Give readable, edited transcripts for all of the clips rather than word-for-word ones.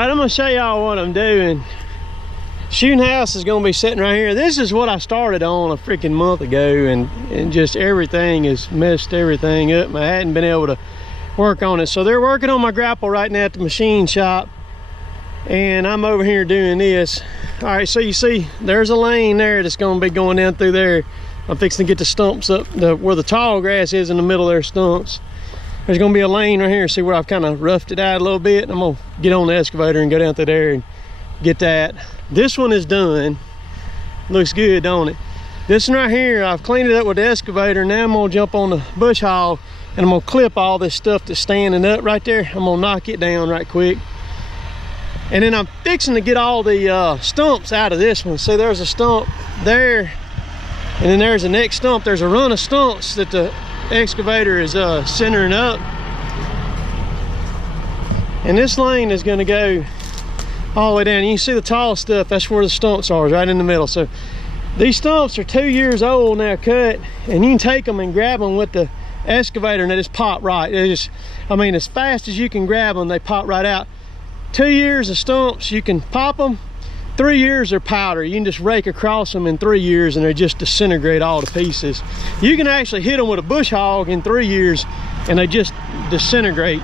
right, I'm gonna show y'all what I'm doing. Shooting house is gonna be sitting right here. This is what I started on a freaking month ago, and just everything has messed everything up. I hadn't been able to work on it. So they're working on my grapple right now at the machine shop, and I'm over here doing this. All right, so you see there's a lane there that's gonna be going down through there. I'm fixing to get the stumps up where the tall grass is in the middle of their stumps. There's gonna be a lane right here. See where I've kind of roughed it out a little bit. I'm gonna get on the excavator and go down through there and get that. This one is done. Looks good, don't it? This one right here, I've cleaned it up with the excavator. Now I'm gonna jump on the bush hog and I'm gonna clip all this stuff that's standing up right there. I'm gonna knock it down right quick. And then I'm fixing to get all the stumps out of this one. See, there's a stump there, and then there's the next stump. There's a run of stumps that the excavator is centering up. And this lane is gonna go all the way down. You can see the tall stuff, that's where the stumps are, right in the middle. So these stumps are 2 years old now, cut, and you can take them and grab them with the excavator and they just pop right. They just, I mean, as fast as you can grab them, they pop right out. 2 years of stumps, you can pop them. 3 years are powder. You can just rake across them in 3 years and they just disintegrate all to pieces. You can actually hit them with a bush hog in 3 years and they just disintegrate.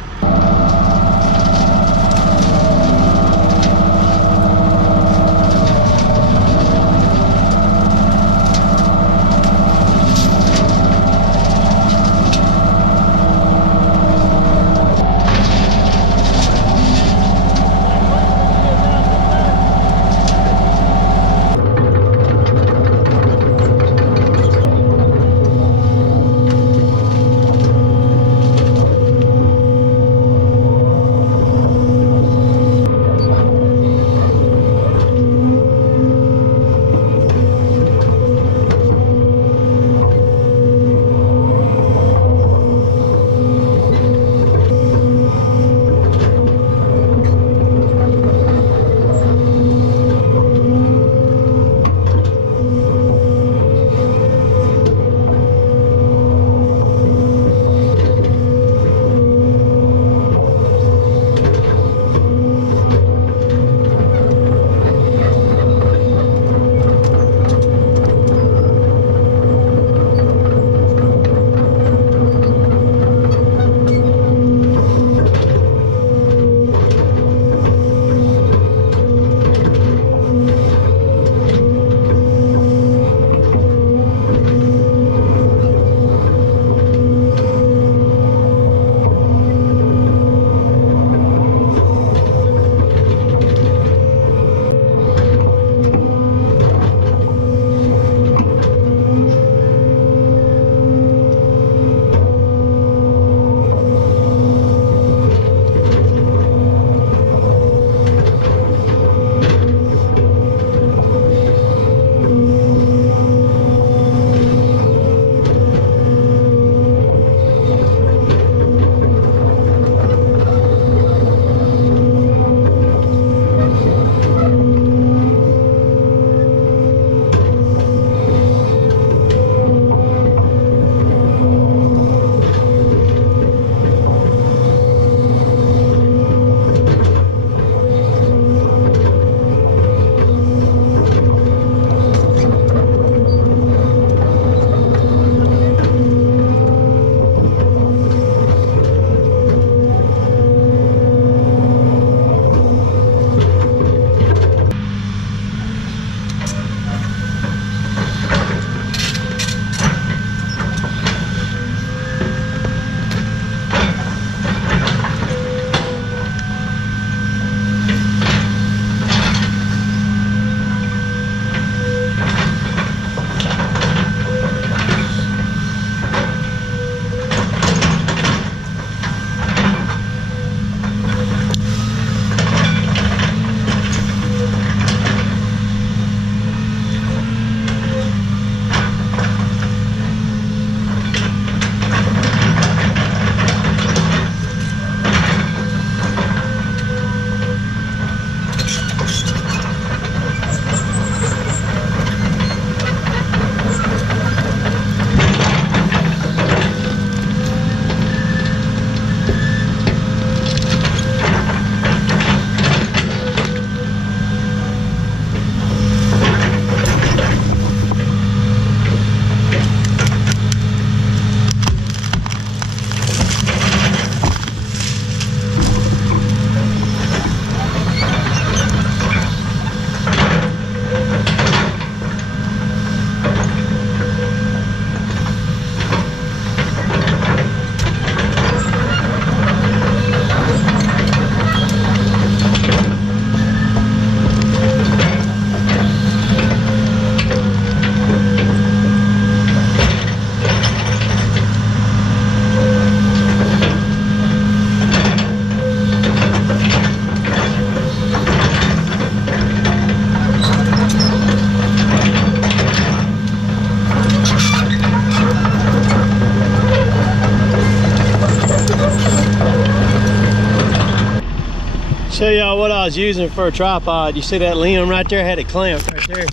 Show y'all what I was using for a tripod. You see that limb right there? I had it clamped right there.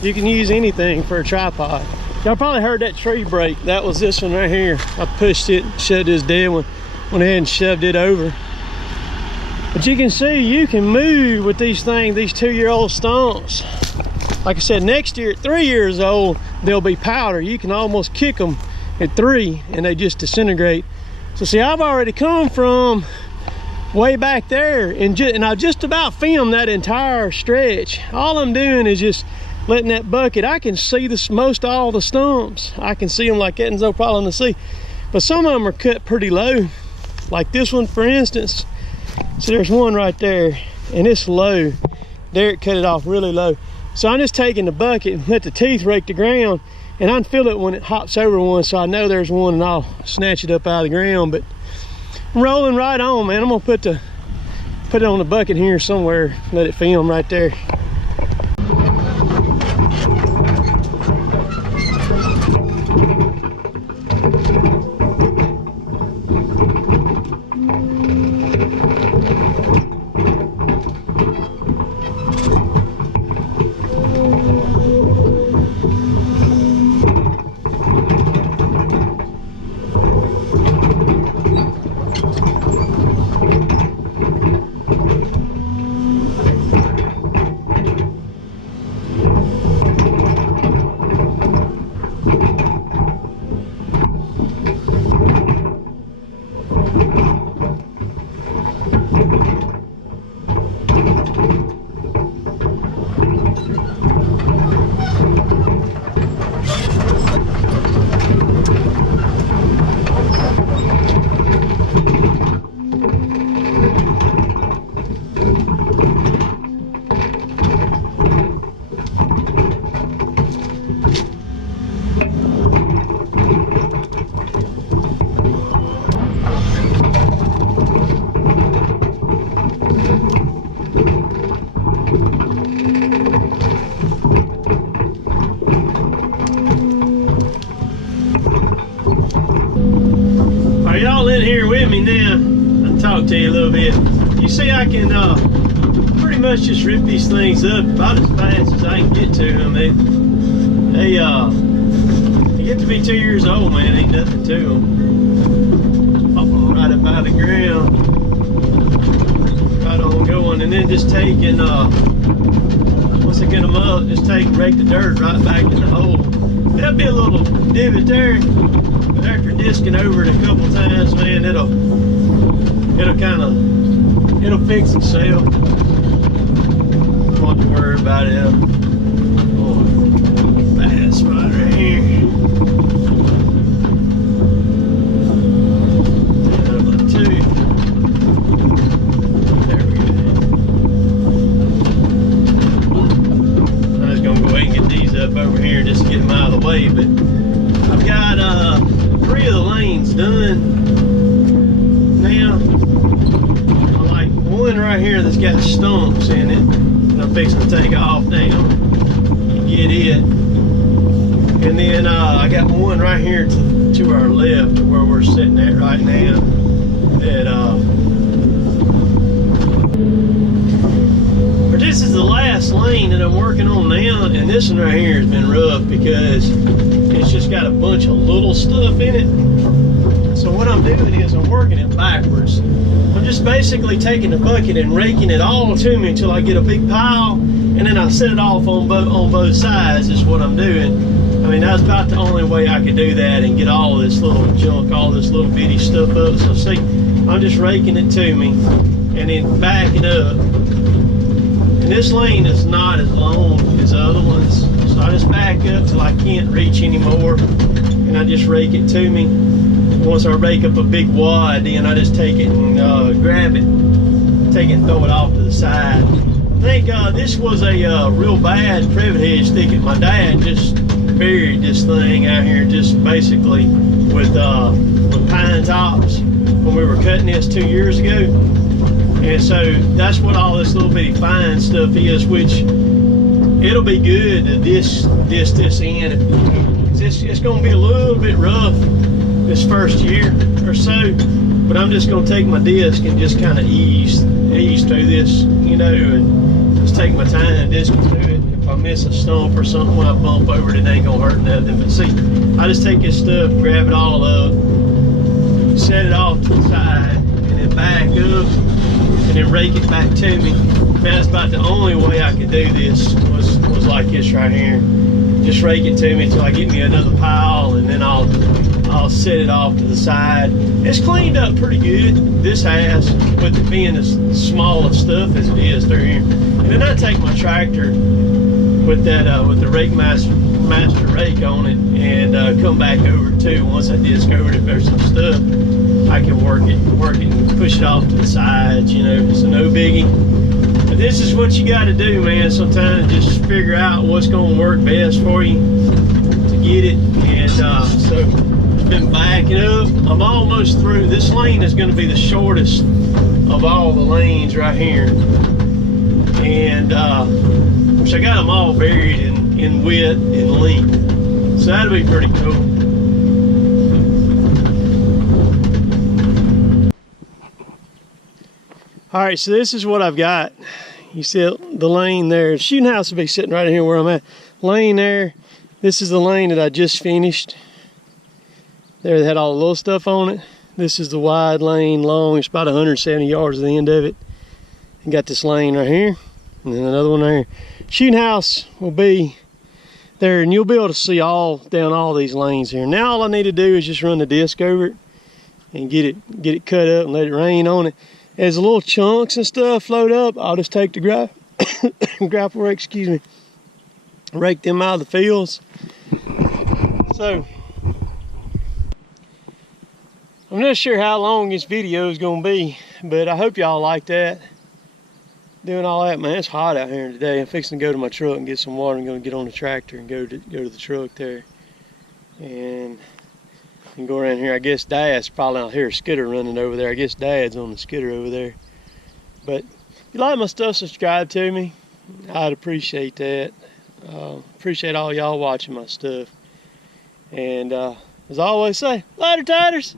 You can use anything for a tripod. Y'all probably heard that tree break. That was this one right here. I pushed it, shoved this dead one, went ahead and shoved it over. But you can see you can move with these things, these 2-year-old stumps. Like I said, next year at 3 years old, they'll be powder. You can almost kick them at 3 and they just disintegrate. So see, I've already come from way back there and I just about filmed that entire stretch. All I'm doing is just letting that bucket, I can see most all the stumps. I can see them like that, and no problem to see. But some of them are cut pretty low. Like this one, for instance. So there's one right there, and it's low. Derek cut it off really low. So I'm just taking the bucket and let the teeth rake the ground, and I can feel it when it hops over one, so I know there's one, and I'll snatch it up out of the ground. But I'm rolling right on, man. I'm gonna put it on the bucket here somewhere, let it film right there. Here with me now. I'll talk to you a little bit. You see, I can pretty much just rip these things up about as fast as I can get to them. They get to be 2 years old, man. Ain't nothing to them. Pop them right up out of the ground, right on going, and then just taking once I get them up, just rake the dirt right back in the hole. There'll be a little divot there. After disking over it a couple times, man, it'll fix itself. Don't have to worry about it. Oh, bad spot right here. Number 2. There we go. I was gonna go ahead and get these up over here just to get them out of the way, but I've got 3 of the lanes done now. I like one right here that's got stumps in it, and I'm fixing to take off now and get it. And then I got one right here to our left, where we're sitting at right now. But this is the last lane that I'm working on now, and this one right here has been rough because it's just got a bunch of little stuff in it. So what I'm doing is I'm working it backwards. I'm just basically taking the bucket and raking it all to me until I get a big pile, and then I set it off on both sides is what I'm doing. I mean, that's about the only way I could do that and get all this little junk, all this little bitty stuff up. So see, I'm just raking it to me and then backing up. And this lane is not as long as the other ones. So I just back up till I can't reach anymore, and I just rake it to me. Once I rake up a big wad, then I just take it and grab it, take it and throw it off to the side. I think this was a real bad privet hedge thicket. My dad just buried this thing out here just basically with pine tops when we were cutting this 2 years ago. And so that's what all this little bitty fine stuff is, which it'll be good to disc this in. It's going to be a little bit rough this first year or so, but I'm just going to take my disc and just kind of ease through this do and just take my time disking through it. If I miss a stump or something when I bump over it, it ain't gonna hurt nothing. But see, I just take this stuff, grab it all up, set it off to the side, and then back up, and then rake it back to me. Man, that's about the only way I could do this was like this right here. Just rake it to me until I get me another pile, and then I'll set it off to the side. It's cleaned up pretty good. This has, with it being as small of stuff as it is through here. And then I take my tractor with that with the rake master rake on it, and come back over too. Once I discovered if there's some stuff, I can work it and push it off to the sides. You know, it's no biggie. But this is what you got to do, man. Sometimes just figure out what's going to work best for you to get it. And so I've been backing up. I'm almost through. This lane is going to be the shortest of all the lanes right here. And which I got them all buried in width and length. So that'll be pretty cool. All right, so this is what I've got. You see the lane there. The shooting house will be sitting right here where I'm at. Lane there. This is the lane that I just finished. There, they had all the little stuff on it. This is the wide lane, long. It's about 170 yards at the end of it. And got this lane right here, and then another one there. Shooting house will be there, and you'll be able to see down all these lanes here. Now all I need to do is just run the disc over it and get it cut up and let it rain on it. As the little chunks and stuff float up, I'll just take the grapple rake, excuse me, rake them out of the fields. So, I'm not sure how long this video is going to be, but I hope y'all like that. Doing all that, man, it's hot out here today. I'm fixing to go to my truck and get some water. I'm going to get on the tractor and go to the truck there. And go around here. I guess Dad's probably out here, a skidder running over there. I guess Dad's on the skidder over there. But if you like my stuff, subscribe to me. I'd appreciate that. Appreciate all y'all watching my stuff. And as I always say, later, taters.